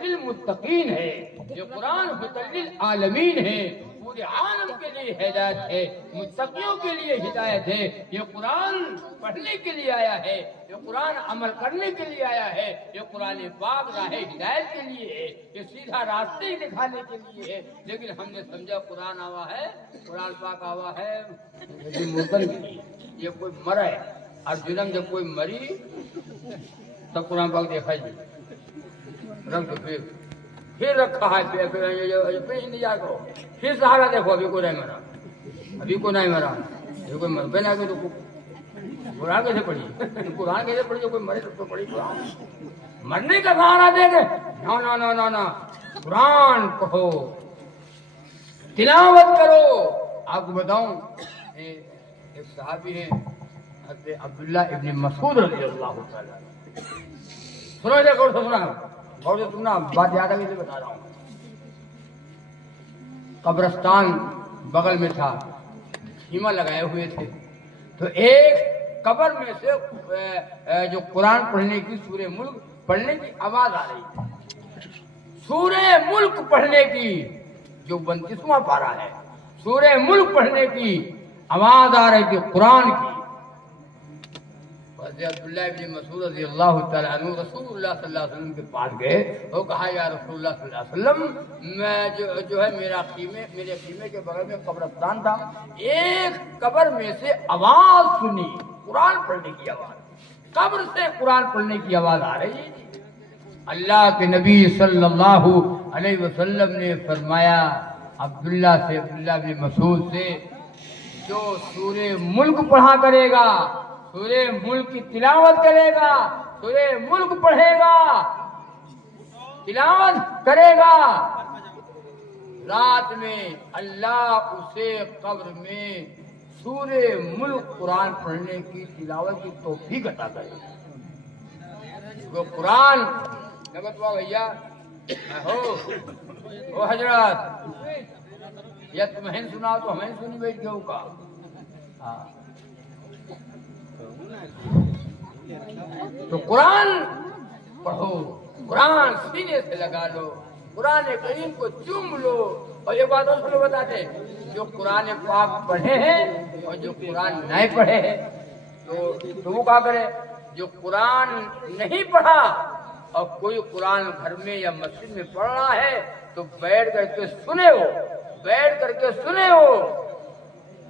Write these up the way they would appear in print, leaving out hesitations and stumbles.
للمتقین ہے، یہ قرآن ہدی للعالمین ہے، پورے عالم کے لیے ہدایت ہے، متقیوں کے لیے ہدایت ہے۔ یہ قرآن پڑھنے کے لیے آیا ہے، یہ قرآن عمل کرنے کے لیے آیا ہے، یہ قرآن پاک راہ ہدایت کے لیے ہے، یہ سیدھا راستے دکھانے کے لیے ہے۔ لیکن ہم نے سمجھا قرآن آوا ہے، قرآن پاک آوا ہے مردن کے لیے، یہ کوئی مرا ہے اور جنم جب کوئی مری تب قرآن پاک دیکھا جی رنگ پھر رکھا ہے، پھر انتظار کرو، پھر سہارا دیکھو، ابھی کوئی نہیں مرا، ابھی کوئی نہیں مرا، ابھی کوئی مر پہ نہ کہ تو قرآن کیسے پڑھی، قرآن کیسے پڑھی، جو کوئی مرے تو پڑھی قرآن، مرنے کا سہارا دے گے، نہ قرآن پڑھو، تلاوت کرو۔ آپ کو بتاؤں ایک صحابی ہیں حضرت عبداللہ ابن مسعود رضی اللہ تعالیٰ، سنو دیکھو سنا اور جو سننا بات یاد آگے سے بتا رہا ہوں۔ قبرستان بغل میں تھا، خیمہ لگائے ہوئے تھے، تو ایک قبر میں سے جو قرآن پڑھنے کی سورہ ملک پڑھنے کی آواز آ رہی تھی۔ سورہ ملک پڑھنے کی جو 32واں پارہ ہے، سورہ ملک پڑھنے کی آواز آ رہی تھی قرآن کی۔ حضرت عبداللہ ابن مسعود رضی اللہ تعالیٰ عنہ رسول اللہ صلی اللہ علیہ وسلم کے پاس گئے، وہ کہا یا رسول اللہ صلی اللہ علیہ وسلم، میں جو ہے میرے خیمے کے بغل میں قبرستان تھا، ایک قبر میں سے آواز سنی، قرآن پڑھنے کی آواز، قبر سے قرآن پڑھنے کی آواز آ رہی ہے۔ اللہ کے نبی صلی اللہ علیہ وسلم نے فرمایا عبداللہ بن مسعود سے، جو سورہ ملک پڑھا کرے گا، سورہ ملک کی تلاوت کرے گا، سورہ ملک پڑھے گا، تلاوت کرے گا، رات میں اللہ اسے قبر میں سورہ ملک قرآن پڑھنے کی تلاوت کی توفیق عطا کرے گا۔ وہ قرآن نگت ہوا بھیا ہو حضرات، یا تمہیں سنا تو ہمیں سنی بیٹھ گئے کا۔ تو قرآن پڑھو، قرآن سینے سے لگا لو، قرآن کریم کو چوم لو۔ اور یہ بات اور بتاتے جو قرآن پاک پڑھے ہیں اور جو قرآن نہیں پڑھے ہیں تو وہ کہا کرے، جو قرآن نہیں پڑھا اور کوئی قرآن گھر میں یا مسجد میں پڑھ رہا ہے تو بیٹھ کر کے سنے ہو، بیٹھ کر کے سنے ہو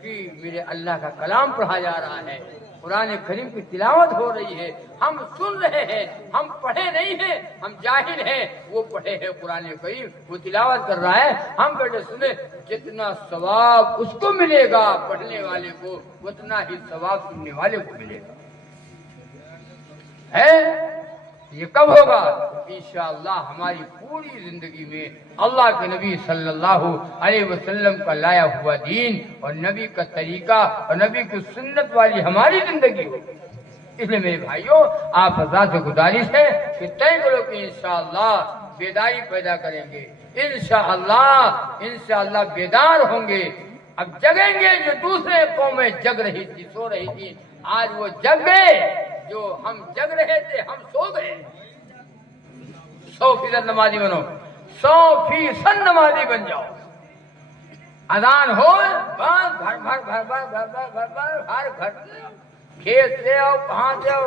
کہ میرے اللہ کا کلام پڑھا جا رہا ہے، قرآن کریم کی تلاوت ہو رہی ہے، ہم سن رہے ہیں، ہم پڑھے نہیں ہیں، ہم جاہل ہیں، وہ پڑھے ہیں قرآن کریم، وہ تلاوت کر رہا ہے، ہم بیٹھے سنے، جتنا ثواب اس کو ملے گا پڑھنے والے کو، اتنا ہی ثواب سننے والے کو ملے گا۔ ہے یہ کب ہوگا؟ انشاءاللہ ہماری پوری زندگی میں اللہ کے نبی صلی اللہ علیہ وسلم کا لایا ہوا دین اور نبی کا طریقہ اور نبی کی سنت والی ہماری زندگی ہوگی۔ اس لیے میرے بھائیوں، آپ حضرات سے گزارش ہے کہ طے کرو کہ انشاءاللہ بیداری پیدا کریں گے، انشاءاللہ بیدار ہوں گے، اب جگیں گے۔ جو دوسرے قومیں جگ رہی تھی، سو رہی تھی، آج وہ جگ گئے، جو ہم جگ رہے تھے ہم سو گئے۔ 100% نمازی بنو، 100% نمازی بن جاؤ۔ اذان ہو بس گھر بھر ہر گھر سے، کھیت سے آؤ، کہاں سے آؤ،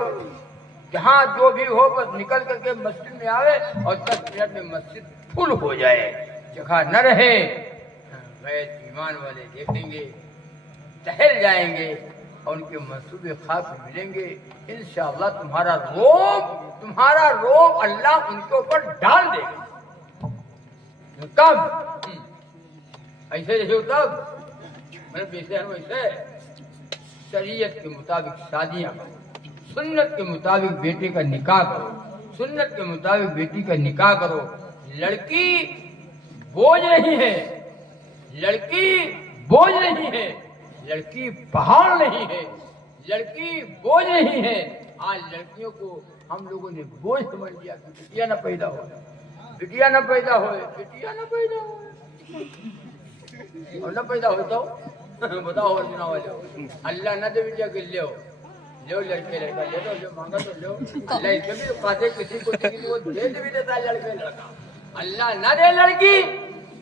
جہاں جو بھی ہو بس نکل کر کے مسجد میں آوے اور 10 منٹ میں مسجد فل ہو جائے، جگہ نہ رہے۔ غیر ایمان والے دیکھیں گے، ٹہل جائیں گے اور ان کے منصوبے خاص ملیں گے۔ انشاءاللہ تمہارا روب اللہ ان کے اوپر ڈال دے گا۔ کب؟ ایسے جیسے تب پیسے ہیں ویسے شریعت کے مطابق شادیاں کرو، سنت کے مطابق بیٹے کا نکاح کرو، سنت کے مطابق بیٹی کا نکاح کرو۔ لڑکی بوجھ نہیں ہے، لڑکی بوجھ نہیں ہے، لڑکی پہاڑ نہیں ہے، لڑکی بوجھ نہیں ہے۔ آج لڑکیوں کو ہم لوگوں نے بوجھ سمجھ لیا کہ بیٹیاں نہ پیدا ہو، بیٹیاں نہ پیدا ہوئے، بیٹیاں نہ پیدا ہوئے اور نہ پیدا ہوتا ہو بتاؤ ورنہ والے اللہ نہ دے بیٹیا کے لے ہو لو لڑکے لڑکا لے لو، جو مانگا تو لو، اللہ اس میں بھی کہتے کسی کو وہ دے بھی دیتا ہے لڑکے لڑکا، اللہ نہ دے لڑکی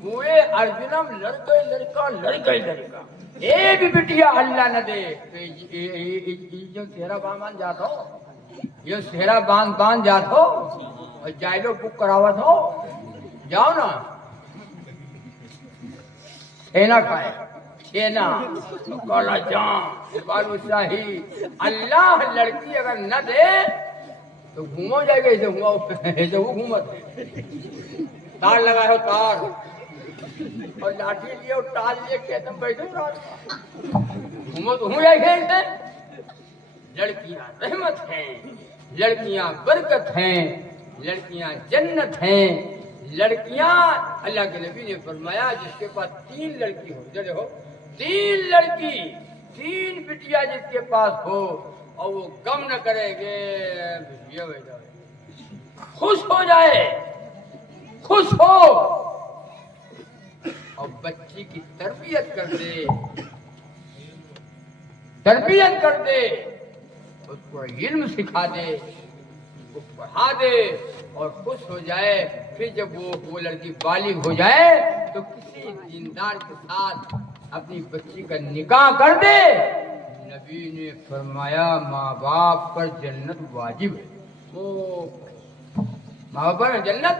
پورے ارجنم لڑکے لڑکا لڑکے لڑکا ایک بھی بٹیا اللہ نہ دے، جو سہرا باندھ جاتا ہو، یہ سہرا باندھ جاتا ہو اور جائلو بک کراوت ہو، جاؤ نا چھینا کھائے، چھینا کالا جام بالو شاہی، اللہ لڑکی اگر نہ دے تو گھومو جائے گا، ایسے وہ گھومت تار لگائے ہو تار اور لاٹھی لیے اور ٹال لیے کہ تم بیٹھے گھومو تو ہوں جائے گا۔ لڑکیاں رحمت ہیں، لڑکیاں برکت ہیں، لڑکیاں جنت ہیں، لڑکیاں اللہ کے نبی نے فرمایا جس کے پاس 3 لڑکی ہو، دیکھو 3 لڑکی 3 بٹیا جس کے پاس ہو اور وہ غم نہ کرے کہ خوش ہو جائے، خوش ہو اور بچی کی تربیت کر دے، تربیت کر دے، اس کو علم سکھا دے، اس کو پڑھا دے اور خوش ہو جائے، پھر جب وہ لڑکی بالغ ہو جائے تو کسی دیندار کے ساتھ اپنی بچی کا نکاح کر دے۔ نبی نے فرمایا ماں باپ پر جنت واجب ہے، وہ ماں باپ پر جنت،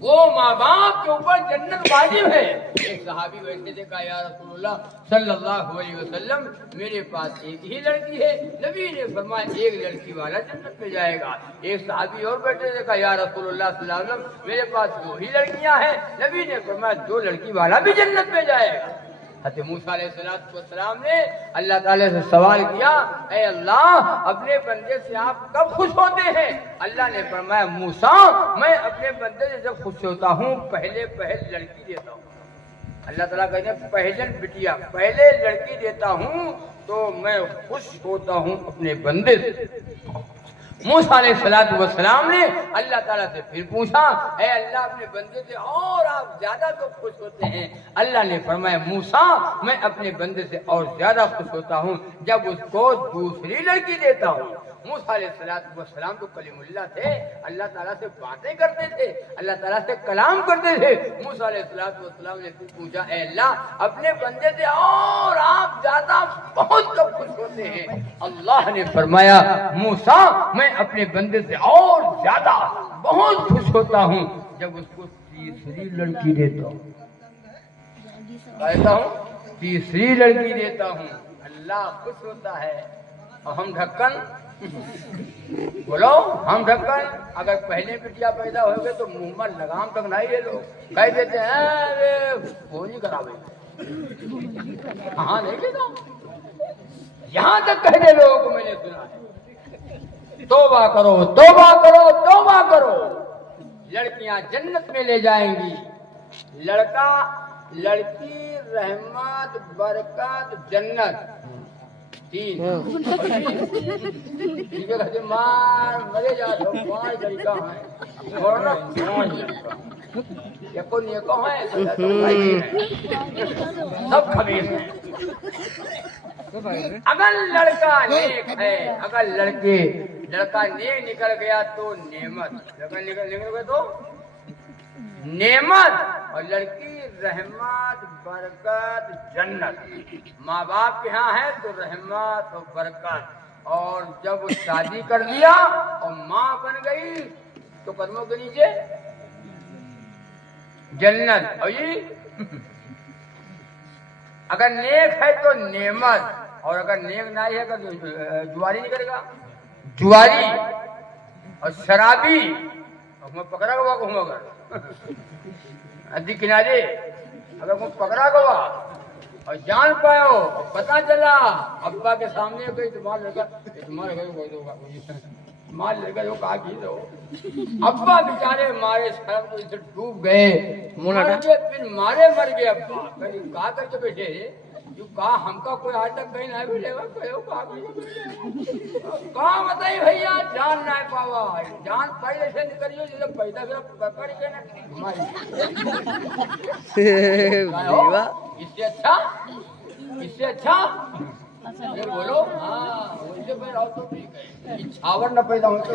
وہ ماں باپ کے اوپر جنت واجب ہے۔ ایک صحابی بیٹھے تھے، کہا یا رسول اللہ صلی اللہ علیہ وسلم میرے پاس ایک ہی لڑکی ہے، نبی نے فرمایا ایک لڑکی والا جنت میں جائے گا۔ ایک صحابی اور بیٹھے تھے، کہا یا رسول اللہ صلی اللہ علیہ وسلم میرے پاس 2 ہی لڑکیاں ہیں، نبی نے فرمایا 2 لڑکی والا بھی جنت میں جائے گا۔ حضرت موسیٰ علیہ السلام نے اللہ تعالیٰ سے سوال کیا، اے اللہ اپنے بندے سے آپ کب خوش ہوتے ہیں؟ اللہ نے فرمایا موسیٰ میں اپنے بندے سے جب خوش ہوتا ہوں پہلے لڑکی دیتا ہوں، اللہ تعالیٰ کہتے ہیں پہلے بٹیا پہلے لڑکی دیتا ہوں تو میں خوش ہوتا ہوں اپنے بندے سے۔ موسیٰ علیہ السلام نے اللہ تعالیٰ سے پھر پوچھا، اے اللہ اپنے بندے سے اور آپ زیادہ تو خوش ہوتے ہیں؟ اللہ نے فرمایا موسیٰ میں اپنے بندے سے اور زیادہ خوش ہوتا ہوں جب اس کو دوسری لڑکی دیتا ہوں۔ موسیٰ علیہ السلام تو کلیم اللہ تھے، اللہ تعالیٰ سے باتیں کرتے تھے، اللہ تعالیٰ سے کلام کرتے تھے۔ موسیٰ علیہ السلام نے پھر پوچھا، اے اللہ اپنے بندے سے اور آپ زیادہ بہت کب خوش ہوتے ہیں؟ اللہ نے فرمایا موسیٰ میں اپنے بندے سے اور زیادہ بہت خوش ہوتا ہوں جب اس کو تیسری لڑکی دیتا ہوں، تیسری لڑکی دیتا ہوں، اللہ خوش ہوتا ہے۔ اور ہم ڈھکن بولو، ہم ڈھکن اگر پہلے بٹیا پیدا ہو گئے تو منہ میں لگام تک نہیں ہے، لوگ کہہ دیتے ہیں وہ نہیں کرا بھائی، ہاں نہیں کہتا، یہاں تک کہہ دے لوگوں کو میں نے سنا ہے۔ توبہ کرو توبہ کرو توبہ کرو، لڑکیاں جنت میں لے جائیں گی، لڑکا لڑکی رحمت برکت جنت، تین مار مرے جاتے ہو، 5 لڑکا ہیں اور نا 5 لڑکا یکو نیکو ہیں سب خبیث ہیں۔ اگر لڑکا نیک ہے، اگر لڑکا نیک نکل گیا تو نعمت، نکل گیا تو نعمت، اور لڑکی رحمت برکت جنت۔ ماں باپ کے ہاں ہے تو رحمت اور برکت، اور جب شادی کر دیا اور ماں بن گئی تو قدموں کے نیچے جنت۔ اور یہ اگر نیک ہے تو نعمت، اور اگر نیک نہیں ہے تو جواری نہیں کرے گا، جواری اور شرابی میں پکڑا گوا کہوں اگر ندی کنارے اگر کوئی پکڑا گوا اور جان پاؤ اور پتا چلا ابا کے سامنے کوئی تمہارا لڑکا جو کہا کی دو، ابا بیچارے مارے شرم کو اسے ڈوب گئے، پھر مارے مر گئے ابا، کہا کر کے بیٹھے جو کہا ہم کا کوئی آج تک کہیں نہیں ملے گا، کہا بتائی بھیا جان نہ پاوا، جان پائی ایسے نکلیو جیسے پیدا پھر پکڑ کے نہ اس سے اچھا یہ بولو ہاں ویسے پیدا ہو تو ٹھیک ہے، یہ چھاور نہ پیدا ہو تو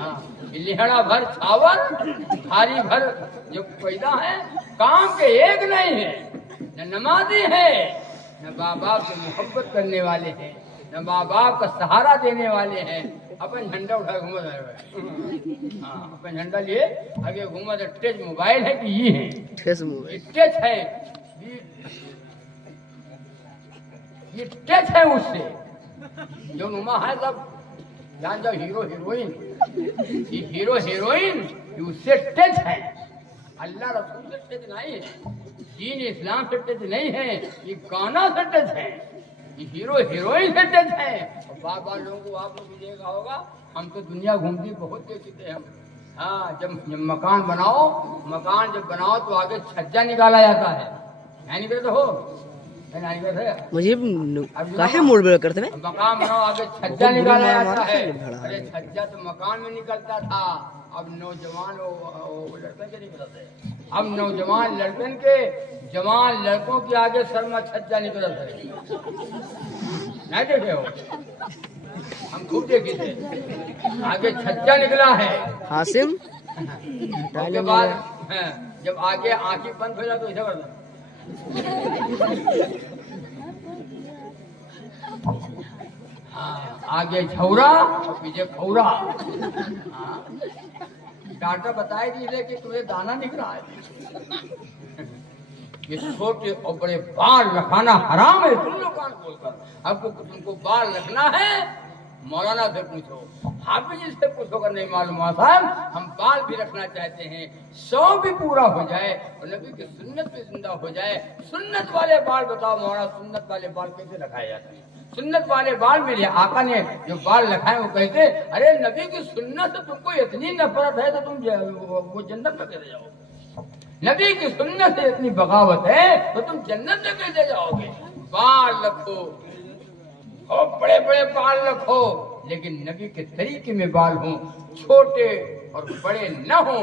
ہاں لہڑا بھر چھاور تھاری بھر جو پیدا ہے کام کے ایک نہیں ہے، نہ نمازی ہے نہ ماں باپ سے محبت کرنے والے ہیں نہ ماں باپ کا سہارا دینے والے ہیں، اپن جھنڈا اٹھا گھوما جا رہا ہے، ہاں اپن جھنڈا لیے آگے گھوما تو ٹچ موبائل ہے کہ یہ ہے ٹچ ہے، یہ ٹچ ہے اس سے جو نما ہے سب جان جاؤ ہیرو ہیروئن، یہ ہیرو ہیروئن اس سے ٹچ ہے، اللہ رسول سے ٹچ نہیں ہے، دین اسلام سے ٹچ نہیں ہے، یہ گانا سے ٹچ ہے، یہ ہیرو ہیروئن سے ٹچ ہے، اور بار بار لوگوں کو آپ لوگ بھی دیکھا ہوگا، ہم تو دنیا گھومتی بہت دیکھ چکے ہیں، ہاں جب مکان جب بناؤ تو آگے چھجا نکالا جاتا ہے، نہیں نکلتے ہو مجھے کاہے موڑ بیڑ کرتے ہیں مکان بناؤ آگے چھجا نکالا جاتا ہے، ارے چھجا تو مکان میں نکلتا تھا، اب نوجوان لڑکے کے نکلتے ہیں، اب نوجوان لڑکن کے جوان لڑکوں کے آگے سرما چھجا نکلتا ہے، نہیں دیکھے ہو ہم خوب دیکھے تھے آگے چھجا نکلا ہے، حاسم اس کے بعد جب آگے آنکھیں بند ہو جائے تو ایسا کرتا آگے جھورا اور پیچھے کھورا، ڈاکٹر بتائے دیجیے کہ تمہیں دانا نکل رہا ہے، یہ چھوٹے اور بڑے بال رکھانا حرام ہے، تم لوگ کان کھول کر اب کو تم کو بال رکھنا ہے مولانا سے پوچھو، حافظ جی سے پوچھو اگر نہیں معلوم صاحب ہم بال بھی رکھنا چاہتے ہیں، 100 بھی پورا ہو جائے اور نبی کی سنت بھی زندہ ہو جائے، سنت والے بال بتاؤ مولانا سنت والے بال کیسے رکھائے جاتے ہیں؟ سنت والے بال میرے آقا نے جو بال رکھائے وہ کہتے ارے نبی کی سنت سے تم کو اتنی نفرت ہے تو تم وہ جنت میں کیسے جاؤ گے؟ نبی کی سنت سے اتنی بغاوت ہے تو تم جنت میں کیسے جاؤ گے؟ بال رکھو اور بڑے بڑے بال رکھو لیکن نبی کے طریقے میں بال ہوں، چھوٹے اور بڑے نہ ہوں،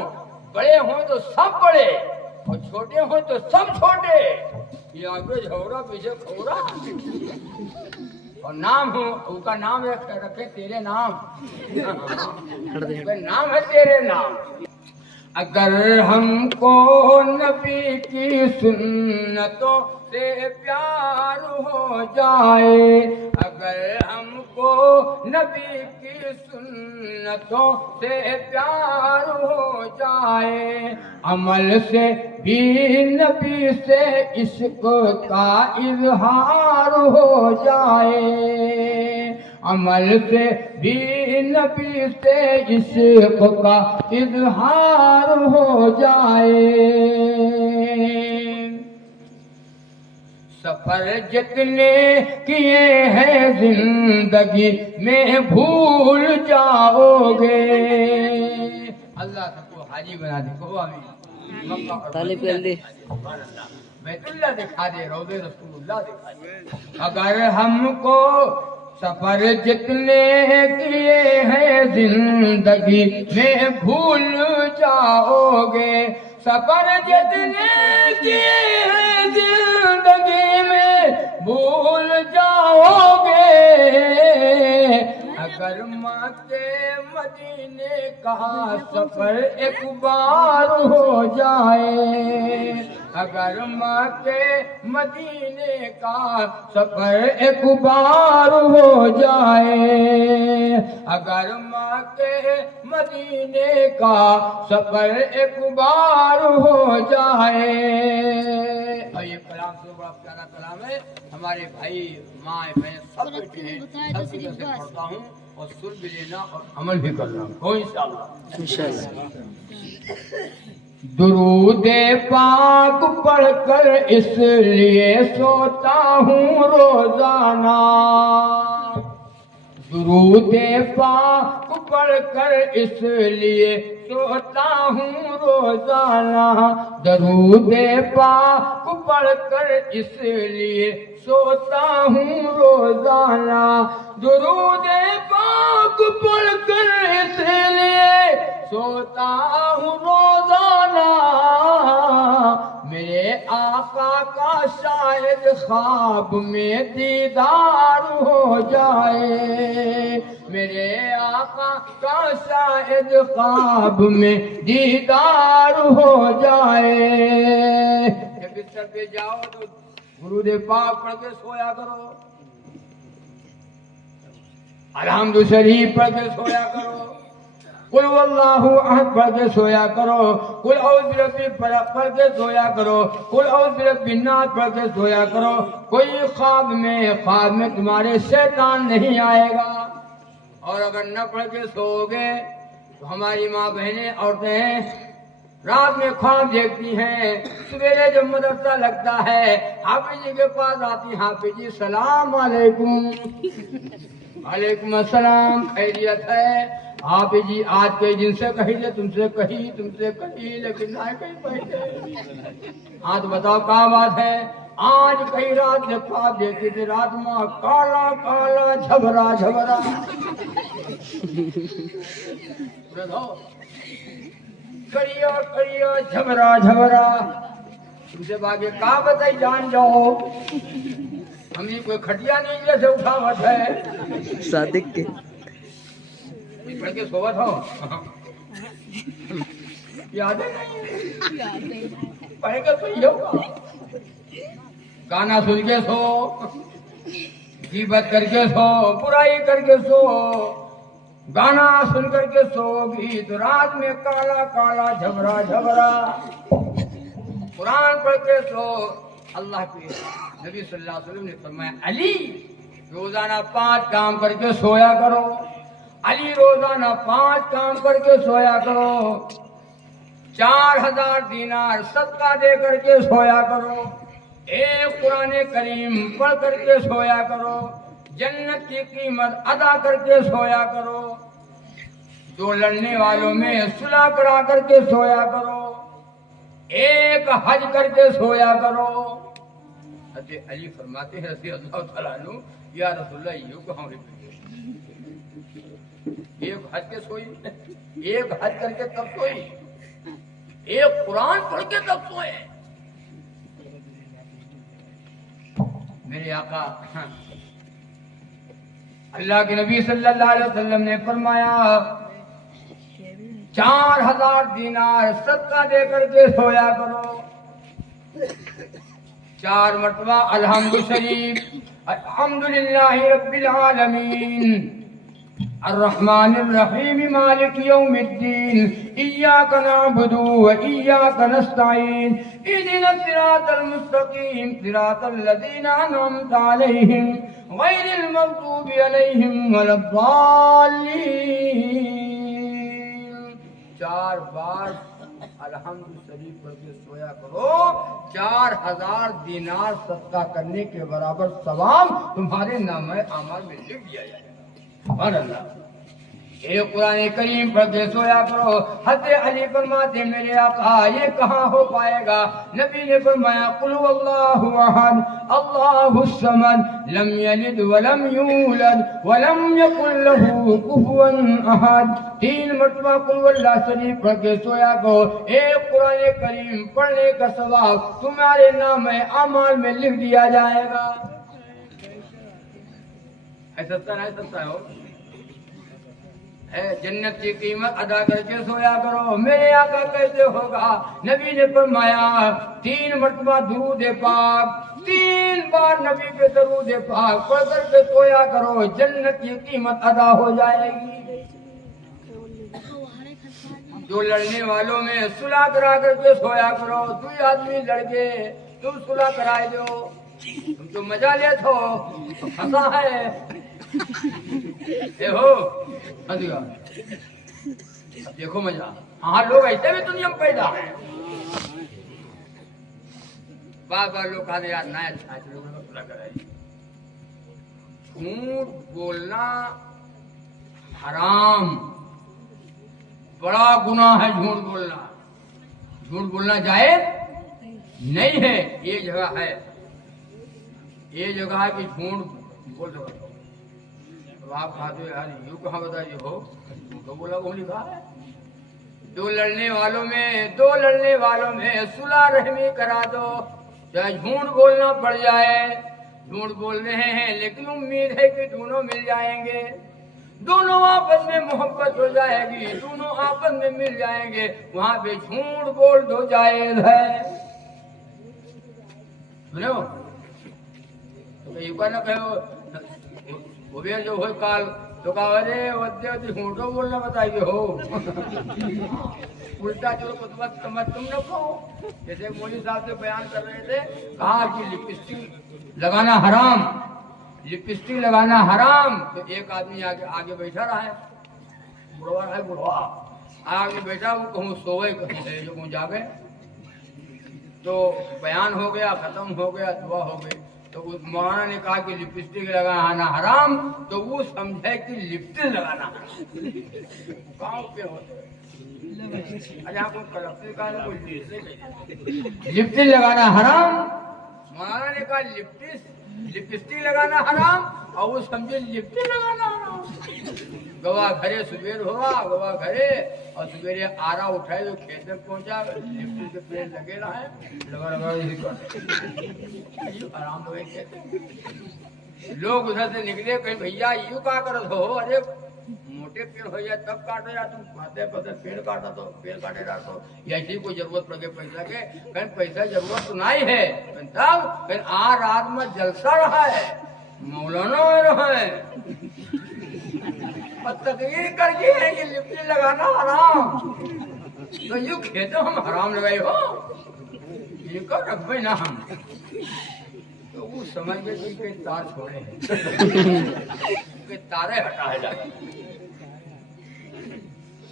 بڑے ہوں تو سب بڑے اور چھوٹے ہوں تو سب چھوٹے، یہ آگے جھورا پیچھے کھورا، اور نام ہو ان کا نام رکھے تیرے نام، نام ہے تیرے نام، اگر ہم کو نبی کی سنتوں سے پیار ہو جائے، اگر ہم کو نبی کی سنتوں سے پیار ہو جائے، عمل سے بھی نبی سے عشق کا اظہار ہو جائے، عمل سے بھی نبی سے عشق کا اظہار ہو جائے، سفر جتنے کیے ہیں زندگی میں بھول جاؤ گے، اللہ سب کو حاجی بنا دے، کو آمین، طالب علم بیت اللہ دکھا دے، روضہ رسول اللہ دکھا دے، اگر ہم کو سفر جتنے کیے ہیں زندگی میں بھول جاؤ گے، سفر جتنے کیے ہیں زندگی میں بھول جاؤ گے، اگر مکے مدینے کا سفر ایک بار ہو جائے، اگر مکے مدینے کا سفر ایک بار ہو جائے، اگر مکے مدینے کا سفر ایک بار ہو جائے، اور یہ کلام سے بڑا پیارا کلام ہے، ہمارے بھائی ماں بہن سب بیٹھے ہیں، سب کی طرف سے پڑھتا ہوں اور سن بھی لینا اور عمل بھی کرنا ہو انشاءاللہ۔ درود پاک پڑھ کر اس لیے سوتا ہوں روزانہ، درود پاک پڑھ کر اس لیے سوتا ہوں روزانہ، درود پاک پڑھ کر اس لیے سوتا ہوں روزانہ، درود پاک پڑھ کر اس لیے سوتا ہوں روزانہ، میرے آقا کا شاید خواب میں دیدار ہو جائے، میرے آقا کا شاید خواب میں دیدار ہو جائے۔ جب بستر پہ جاؤ تو درود پاک پڑھ کے سویا کرو، الحمد شریف پڑھ کے سویا کرو، قل واللہ احد پڑھ کے سویا کرو، قل اعوذ برب الفلق پڑھ کے سویا کرو، قل اعوذ برب الناس پڑھ کے سویا کرو۔ کوئی خواب میں تمہارے شیطان نہیں آئے گا۔ اور اگر نہ پڑھ کے سو گے تو ہماری ماں بہنیں عورتیں رات میں خواب دیکھتی ہیں، سویرے جب مدرسہ لگتا ہے حافظ جی کے پاس آتی، حافظ جی سلام علیکم۔ وعلیکم السلام، خیریت ہے؟ حافظ جی آج کئی دن سے کہی تھے، تم سے کہی لیکن نہ کہیں پہلے۔ ہاں تو بتاؤ کہاں بات ہے؟ آج کئی رات سے خواب دیکھی تھی، رات میں کالا کالا جھبرا جھبرا۔ کڑیا کڑیا جھبرا جھبرا۔ تم سے باقی کہاں بتائی جان جاؤ، ہمیں کوئی کھٹیا نہیں جیسے اٹھاوت ہے۔ صادق کے پڑھ کے سوت ہو، یاد ہے پڑھ کے سوئی ہوگا، گانا سن کے سو، غیبت کر کے سو، برائی کر کے سو، گانا سن کر کے سو گی تو رات میں کالا کالا جھبرا جھبرا۔ قرآن پڑھ کے سو۔ اللہ کے نبی صلی اللہ علیہ وسلم نے فرمایا علی روزانہ 5 کام کر کے سویا کرو، علی روزانہ 5 کام کر کے سویا کرو، 4000 دینار صدقہ دے کر کے سویا کرو، 1 قرآن کریم پڑھ کر کے سویا کرو، جنت کی قیمت ادا کر کے سویا کرو، 2 لڑنے والوں میں صلح کرا کر کے سویا کرو، 1 حج کر کے سویا کرو۔ حضرت علی فرماتے ہیں رضی اللہ تعالیٰ عنہ، یا رسول اللہ یہ کہاں ہوئی؟ 1 حج کے سوئی، 1 حج کر کے تب سوئی، 1 قرآن پڑھ کے تب سوئے۔ میرے آقا اللہ کے نبی صلی اللہ علیہ وسلم نے فرمایا 4000 دینار صدقہ دے کر کے سویا کرو، 4 مرتبہ الحمد شریف، الحمدللہ رب العالمین الرحمن الرحیم مالک یوم الدین ایاک نعبد و ایاک نستعین اہدنا الصراط المستقیم صراط الذین انعمت علیہم غیر المغضوب علیہم ولا الضالین۔ 4 بار الحمد شریف پڑھ کے سویا کرو، 4000 دینار صدقہ کرنے کے برابر ثواب تمہارے نامہ اعمال میں لکھ دیا جائے گا۔ سبحان اللہ۔ 1 قرآن کریم پڑھ کے سویا کرو۔ حضرت علی فرماتے میرے آقا یہ کہاں ہو پائے گا؟ نبی نے فرمایا قل واللہ احد اللہ الصمد لم یلد ولم یولد ولم یکن له کفوا احد۔ 3 مرتبہ قل واللہ شریف پڑھ کے سویا کرو، 1 قرآن کریم پڑھنے کا ثواب تمہارے نام اعمال میں لکھ دیا جائے گا۔ ایسا سستا ہو جنت کی قیمت ادا کر کے سویا کرو۔ میرے آقا کیسے ہوگا؟ نبی نے فرمایا 3 مرتبہ درود پاک، 3 بار نبی پہ درود پاک پڑھ کر کے سویا کرو، جنت کی قیمت ادا ہو جائے گی۔ جو لڑنے والوں میں صلح کرا کر کے سویا کرو، 2 آدمی لڑ گئے تم صلح کرائے دو، تم تو مزہ لے تھو ہنسا ہے اے ہو اب دیکھو مزہ۔ ہاں لوگ ایسے بھی دنیا میں پیدا ہیں، بار بار لوگ کہتے یار نہ اچھا صلح کرائے۔ جھوٹ بولنا حرام، بڑا گناہ ہے جھوٹ بولنا۔ جھوٹ بولنا جائز نہیں ہے۔ یہ جگہ ہے کہ جھوٹ بول سکتے ہو۔ اب آپ کہتے ہو یار یوں کہاں بتائیے ہو تو بولا وہ لکھا ہے 2 لڑنے والوں میں صلح رحمی کرا دو۔ چاہے جھوٹ بولنا پڑ جائے، جھوٹ بول رہے ہیں لیکن امید ہے کہ دونوں مل جائیں گے، دونوں آپس میں محبت ہو جائے گی، دونوں آپس میں مل جائیں گے، وہاں پہ جھوٹ بول دو جائز ہے۔ سنو تو یہ کہنا کہ وہ بھی جو ہوئی کال تو کہا ارے ودے جھوٹو بولنا بتائیے ہو الٹا جو تم نہ کہو۔ جیسے مولوی صاحب سے بیان کر رہے تھے، کہا کہ لپسٹک لگانا حرام، لپسٹک لگانا حرام، تو ایک آدمی آگے بیٹھا رہا ہے، بڑھوا ہے، بڑھوا آگے بیٹھا، وہ کہوں سوئے کہیں جو کہوں جاگے، تو بیان ہو گیا، ختم ہو گیا، دعا ہو گئی، تو اس مولانا نے کہا کہ لپسٹک لگانا حرام، تو وہ سمجھے کہ لپسٹک لگانا حرام۔ گاؤں پہ ہوتے لپسٹک لگانا حرام، مولانا نے کہا لپسٹک لگانا حرام، اور وہ سمجھے لپسٹک لگانا حرام۔ گواہ گھرے سبیر ہوا، گواہ گھرے، اور سبیرے آرا اٹھائے تو کھیت میں پہنچا، لپسٹک کے پیڑ لگے رہے، لگا آرام ہوئے کھیت۔ لوگ ادھر سے نکلے، کہیں بھیا یوں کہا کرت ہو، ارے موٹے پیڑ ہو جائے تب کاٹو، یا تم کھاتے پتے پیڑ کاٹا تو پیڑ کاٹے رہا تو، یا ایسی کوئی ضرورت پڑ گئی پیسہ کے، کہیں پیسہ ضرورت تو نہیں ہے، تب کہیں آ رات میں جلسہ رہا ہے، مولانا ہو رہا ہے، اور تقریر کر کے ہے کہ لپسٹک لگانا حرام، تو یوں کھیتوں ہم حرام لگائی ہو، یہ کہو رکھبے نہ ہم، تو وہ سمجھ گئے کہ تار چھوڑے ہیں، کہ تارے ہٹا ہے جائے،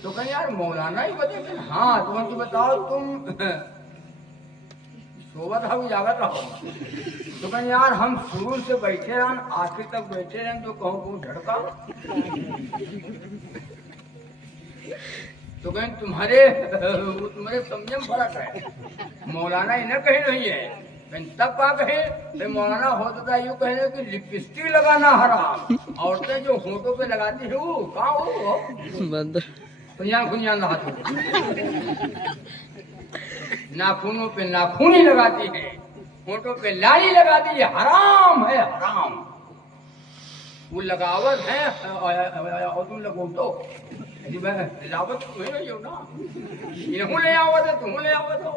تو کہیں یار مولانا ہی بتے، ہاں تم کو بتاؤ تم صحبت ہو اجازت رہو، تو کہیں یار ہم شروع سے بیٹھے رہن، آخر تک بیٹھے رہن، تو کہوں کہوں جھڑکا، تو کہیں تمہارے سمجھے میں فرق ہے، مولانا انہیں کہیں نہیں ہے، تب کہا کہیں مولانا ہوتا تھا یوں کہنے کہ لپسٹک لگانا حرام، عورتیں جو ہونٹوں پہ لگاتی ہیں وہ کہاں ہو خنیان خنیان لگاتی ہیں، ناخنوں پہ ناخونی لگاتی ہے، ہونٹوں پہ لالی لگاتی ہے، حرام ہے حرام، وہ لگاوت ہے، اور تم لگو تو لاوت تمہیں نہیں ہو نا، انہوں لے آوت ہے تمہیں لے آوت ہو،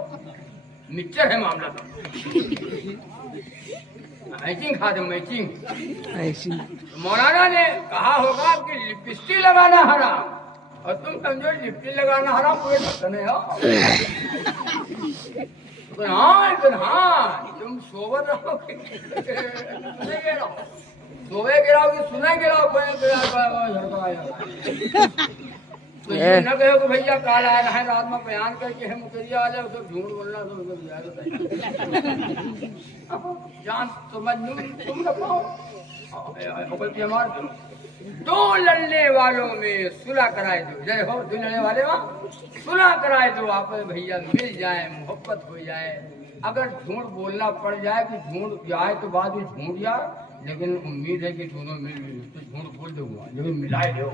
مکسچر ہے معاملہ تو میچنگ کھاتے میچنگ۔ مولانا نے کہا ہوگا کہ لپسٹک لگانا حرام، اور تم سمجھو لپسٹک لگانا حرام، پورے دھکنے ہو، ہاں تم صحبت رہو سوئے گراؤ کہ سنے گراؤ، تو یہ نہ کہو کہ بھیا کال آیا رہا ہے رات میں بیان کر کے ہم مکریہ آ جائے، اسے جھوٹ بولنا تو جان سمجھ تم نہ پاؤ، دو لڑنے والوں میں صلح کرائے دو، جائے ہو دو لڑنے والے وہاں صلح کرائے دو، آپس بھیا مل جائے، محبت ہو جائے، اگر جھوٹ بولنا پڑ جائے کہ جھوٹ آئے تو بعد میں جھوٹ یار، لیکن امید ہے کہ دونوں مل گئے تو جھوٹ بول دو گا، لیکن ملائے دو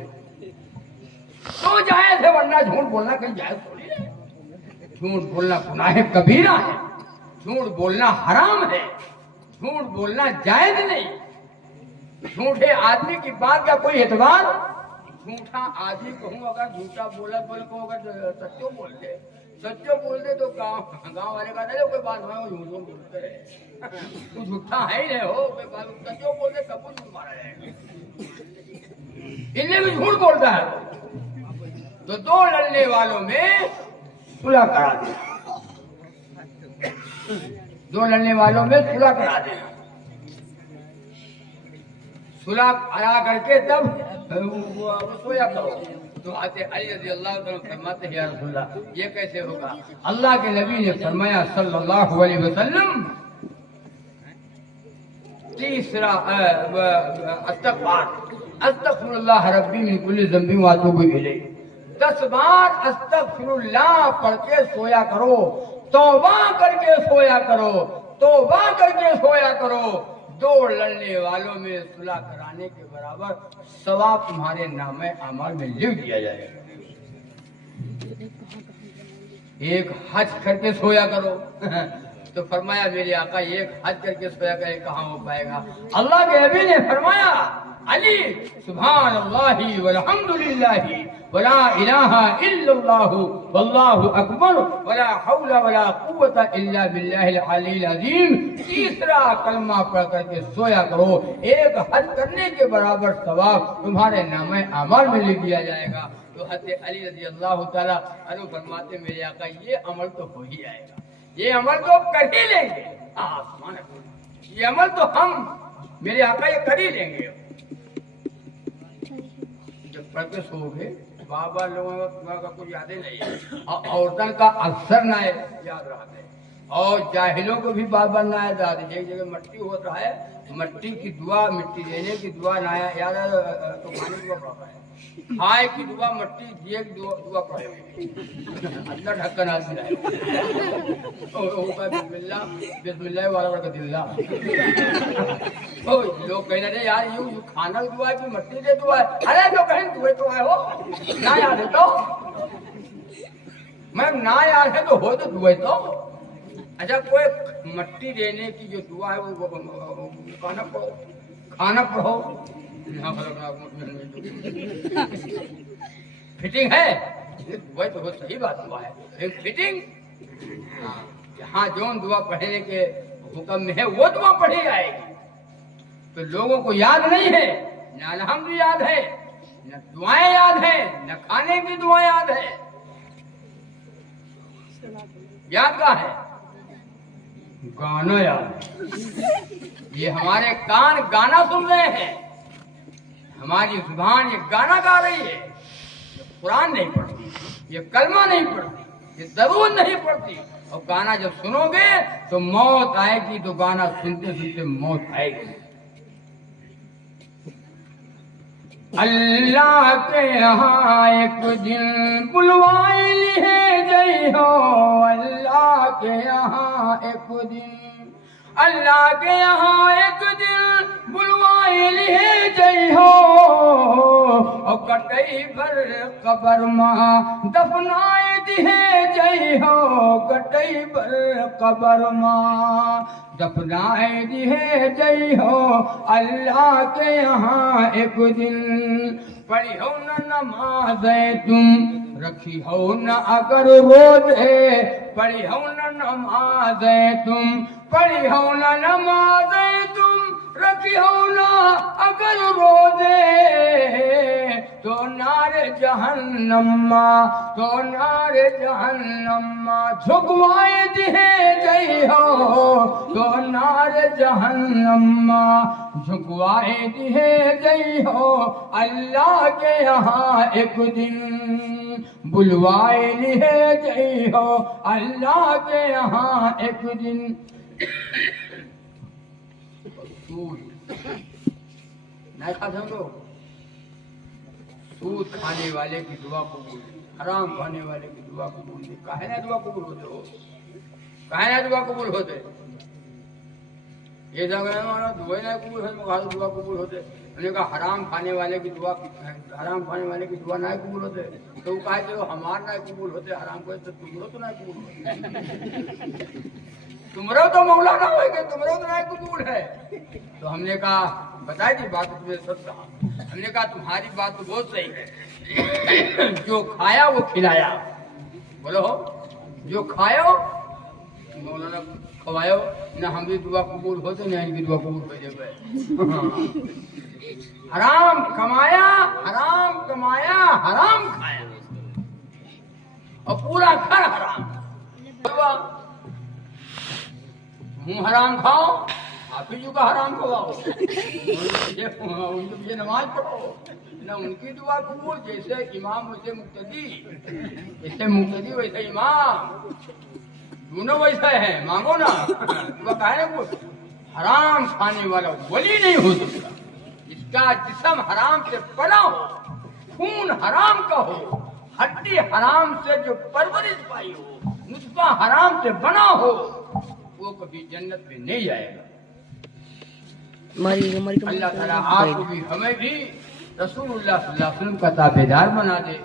تو جائز ہے، ورنہ جھوٹ بولنا کہیں جائز تھوڑی ہے، جھوٹ بولنا گناہ کبیرہ ہے، جھوٹ بولنا حرام ہے، جھوٹ بولنا جائز نہیں، جھوٹے آدمی کی بات کا کوئی اعتبار، جھوٹا آدمی کہوں اگر جھوٹا بولا کو اگر سچو بول دے تو گاؤں والے کا نہیں کوئی بات جھوٹ بولتے رہے، تو جھوٹا ہے ہی نہیں ہو، کوئی بات سچو بول دے سب کچھ مارا جائے گا، انہیں بھی جھوٹ بولتا ہے، تو دو لڑنے والوں میں صلح کرا دیں، دو لڑنے والوں میں صلح کرا دیں، صلح کرا کر کے تب سویا کرو، تو آتے علی رضی اللہ عنہ فرماتے ہیں یا رسول اللہ یہ کیسے ہوگا؟ اللہ کے نبی نے فرمایا صلی اللہ علیہ وسلم، تیسرا استغفر اللہ ربی من کل ذنب واتوب الیہ، 10 بار استغفر اللہ پڑھ کے سویا کرو، توبہ کر کے سویا کرو، توبہ کر کے سویا کرو، دو لڑنے والوں میں صلح کرانے کے برابر ثواب تمہارے نامہ اعمال میں لکھ دیا جائے گا۔ ایک حج کر کے سویا کرو، تو فرمایا میرے آقا ایک حج کر کے سویا کرے کہاں ہو پائے گا؟ اللہ کے نبی نے فرمایا علی سبحان اللہ والحمد للہ ولا الہ الا اللہ واللہ اکبر ولا حول ولا قوت الا باللہ العلی العظیم، تیسرا کلمہ پڑھ کر کے سویا کرو، ایک حج کرنے کے برابر ثواب تمہارے نامہ اعمال میں لکھ دیا جائے گا۔ تو حضرت علی رضی اللہ تعالیٰ عنہ فرماتے میرے آقا یہ عمل تو ہو ہی آئے گا، یہ عمل تو کر ہی لیں گے، آسمان یہ عمل تو ہم میرے آقا یہ کر ہی لیں گے۔ جب پڑھ کے سو گئے بابا لوگوں کا کچھ یاد ہی نہیں ہے، اور عورتوں کا اکثر نہ یاد رہتے ہیں، اور جاہلوں کو بھی بار بار نہ یاد ہے۔ ایک جگہ مٹی ہوتا ہے، مٹی کی دعا، مٹی دینے کی دعا نہ یاد ہے تو کھانے کی دعا پڑھتا ہے، کھائے کی دعا مٹی دیے کی دعا پڑھے اللہ ڈھکن آدمی رہے بسم اللہ والا برکت اللہ۔ لوگ کہنے رہے یار یوں کھانا کی دعا ہے کہ مٹی دے دعا ہے، ارے جو کہیں دعائیں تو آئے ہو نہ یاد ہے تو میں نہ یاد ہے تو ہو تو دعائیں تو اچھا کوئی مٹی دینے کی جو دعا ہے وہ کھانا پڑھو فٹنگ ہے وہی تو صحیح بات ہوا ہے، فٹنگ جہاں جو دعا پڑھنے کے حکم میں ہے وہ دعا پڑھی جائے گی۔ تو لوگوں کو یاد نہیں ہے، نہ الحمد یاد ہے، نہ دعائیں یاد ہیں، نہ کھانے کی دعائیں یاد ہے، یاد کیا ہے؟ گانا یاد ہے۔ یہ ہمارے کان گانا سن رہے ہیں، ہماری زبان یہ گانا گا رہی ہے، یہ قرآن نہیں پڑھتی، یہ کلمہ نہیں پڑھتی، یہ درود نہیں پڑھتی، اور گانا جب سنو گے تو موت آئے گی، تو گانا سنتے سنتے موت آئے گی۔ اللہ کے یہاں ایک دن بلوائے لیے جئی ہو، اللہ کے یہاں ایک دن، اللہ کے یہاں ایک دن بلوائے لیے جئی ہو، اور کٹئی بھر قبر ماں دفنائے دیے جئی ہو، کٹئی بھر قبر ماں دفنائے دیے جئی ہو، اللہ کے یہاں ایک دن پڑھی ہو نہ نمازیں تم، رکھی ہو نہ اگر روزے، پڑھی ہو نہ نمازیں تم، پڑھی ہو نہ نمازیں تم، رکھی ہو نہ اگر روزے، تو نار جہنم، تو نار جہنم جھکوائے دیے جئی ہو، تو نار جہنم جھکوائے دیے جئی ہو، اللہ کے یہاں ایک دن بلوائے لیے جئی ہو، اللہ کے یہاں ایک دن۔ نہیں کھاتے ہم لوگ، سود کھانے والے کی دعا قبول، حرام کھانے والے کی دعا قبول نہیں۔ کہے نہ دعا قبول ہوتے ہو، کہے نہ دعا قبول ہوتے، یہ جگہ دعائیں نہ قبول ہوتے، دعا قبول ہوتے۔ انہوں نے کہا حرام کھانے والے کی دعا، حرام کھانے والے کی دعا نہ قبول ہوتے، تو وہ کہتے ہو ہمارا نہ قبول ہوتے، حرام کو تو تمہرو تو نہ قبول ہوتے، تمہرو تو مولا نہ ہوئے گے، تمہرو تو نہ قبول ہے۔ تو ہم نے کہا بتائی تھی بات تمہیں سب کہا، ہم نے کہا تمہاری بات تو بہت صحیح ہے، جو کھایا وہ کھلایا، بولو جو کھایا مولانا کھوایا، نہ ہم بھی دعا قبول ہوتے نہ ان کی دعا قبول ہو جائے۔ حرام کمایا، حرام کمایا، حرام کھایا، اور پورا گھر حرام، منہ حرام کھاؤ، حافظ کا حرام کھواؤ، ان کے پیچھے نماز پڑھو، نہ ان کی دعا قبول، جیسے امام ویسے مقتدی، جیسے مقتدی ویسے امام، دونوں ویسا ہے، مانگو نا دعا کہنے کو۔ حرام کھانے والا ولی نہیں ہو سکتا، جس کا جسم حرام سے پلا ہو، خون حرام کا ہو، ہڈی حرام سے جو پرورش پائی ہو، نطفہ حرام سے بنا ہو، وہ کبھی جنت میں نہیں جائے گا۔ اللہ تعالیٰ آپ کو بھی ہمیں بھی رسول اللہ صلی اللہ علیہ وسلم کا تابعدار بنا دے،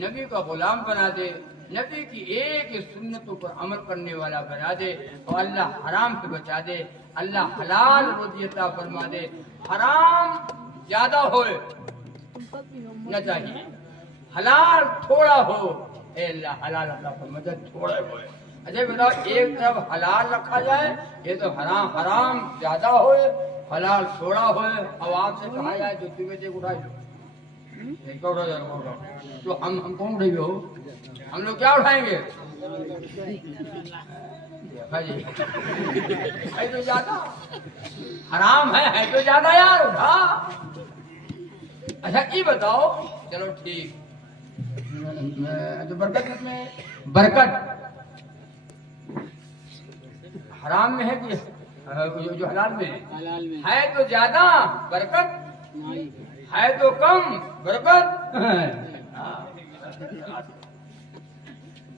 نبی کا غلام بنا دے، نبی کی ایک سنتوں پر عمل کرنے والا بنا دے اور اللہ حرام سے بچا دے، اللہ حلال روزی عطا فرما دے، حرام زیادہ ہوئے نہ چاہیے، حلال تھوڑا ہو، اے اللہ حلال عطا فرما دے تھوڑا ہوئے۔ اچھا بتاؤ، ایک طرف حلال رکھا جائے، یہ تو حرام زیادہ ہوئے، حلال تھوڑا ہوئے، عوام سے کہا جائے جو تمہیں دیکھ اٹھائی لو، تو ہم کون رہی ہو، ہم لوگ کیا اٹھائیں گے؟ ہے تو زیادہ حرام ہے تو زیادہ یار اٹھا۔ اچھا یہ بتاؤ، چلو ٹھیک، جو برکت میں برکت حرام میں ہے کہ جو حلال میں ہے تو زیادہ برکت ہے تو کم برکت،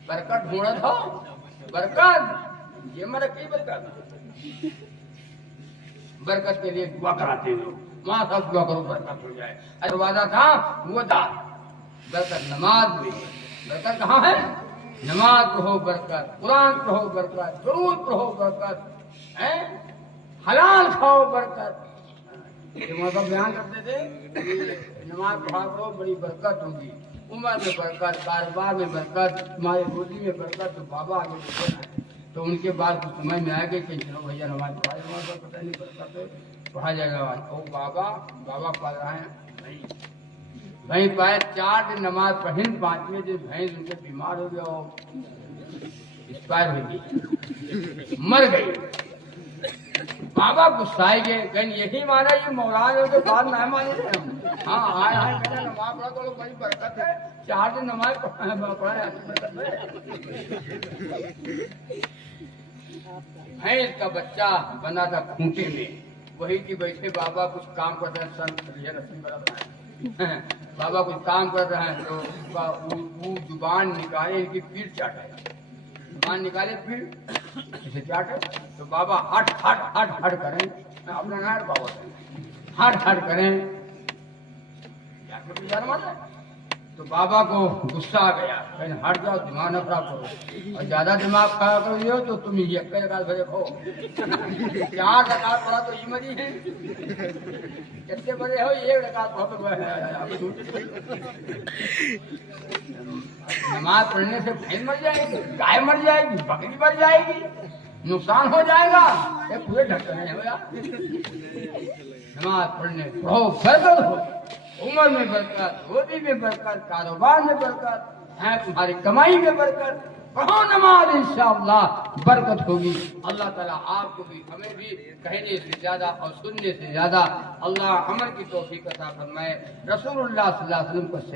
برکت ڈھونڈت ہو برکت، یہ مرک کی برکت، برکت کے لیے دعا کراتے ہیں وہاں سب دعا کرو برکت ہو جائے۔ اگر وعدہ تھا وہ تھا برکت نماز میں، برکت کہاں ہے؟ نماز پڑھو برکت، قرآن پڑھو برکت، درود پڑھو برکت، حلال کھاؤ برکت۔ مطلب بیان کرتے تھے نماز پڑھا کرو بڑی برکت ہوگی، عمر میں برکت، کاروبار میں برکت، تمہاری روزی میں برکت۔ تو بابا آگے بڑھے تو ان کے بعد کچھ سمجھ میں آئے گا کہ چلو بھیا نماز پڑھا جائے، نماز پتہ نہیں برکت ہے پڑھا جائے گا۔ او بابا پڑھ رہے ہیں بھائی پائے 4 دن نماز پڑھیں، 5ویں دن بھینس ان کے بیمار ہو گیا، ایکسپائر ہو گئی، مر گئی۔ بابا غصائے گئے، کہیں یہی مانا یہ مولانا کے بعد نہ مانے تھے ہم؟ ہاں آئے کہنا نماز پڑھا کرو بڑی برکت ہے، 4 دن نماز پڑھے بھینس کا بچہ بنا تھا کھوٹے میں، وہی کی بیٹھے بابا کچھ کام کرتے ہیں، سن رسی برت رہے ہیں، بابا کچھ کام کر رہے ہیں تو وہ زبان نکالے ان کی پیٹ چاٹے، زبان نکالے پیٹ اسے چاٹے، تو بابا ہٹ ہٹ ہٹ ہٹ کریں، اپنا نائر بابا ہٹ ہٹ کریں، تو بابا کو غصہ آ گیا، کہیں ہٹ جاؤ دماغ نہ خراب کرو، اور زیادہ دماغ خراب کرو یہ تو تم یہ رکعت بھرے کھو، 4 رکعت پڑھا تو یہ مری ہے، کتنے بڑے ہو 1 رکعت پڑھا تو نماز پڑھنے سے بھینس مر جائے گی، گائے مر جائے گی، بکری مر جائے گی، نقصان ہو جائے گا، یہ پورے ڈھکن ہے بھیا۔ نماز پڑھنے پڑھو برکت ہو، عمر میں برکت، روزی میں برکت، کاروبار میں برکت ہے، تمہاری کمائی میں برکت، پڑھو نماز انشاءاللہ برکت ہوگی۔ اللہ تعالیٰ آپ کو بھی ہمیں بھی کہنے سے زیادہ اور سننے سے زیادہ اللہ عمل کی توفیق عطا فرمائے۔ رسول اللہ صلی اللہ علیہ وسلم کو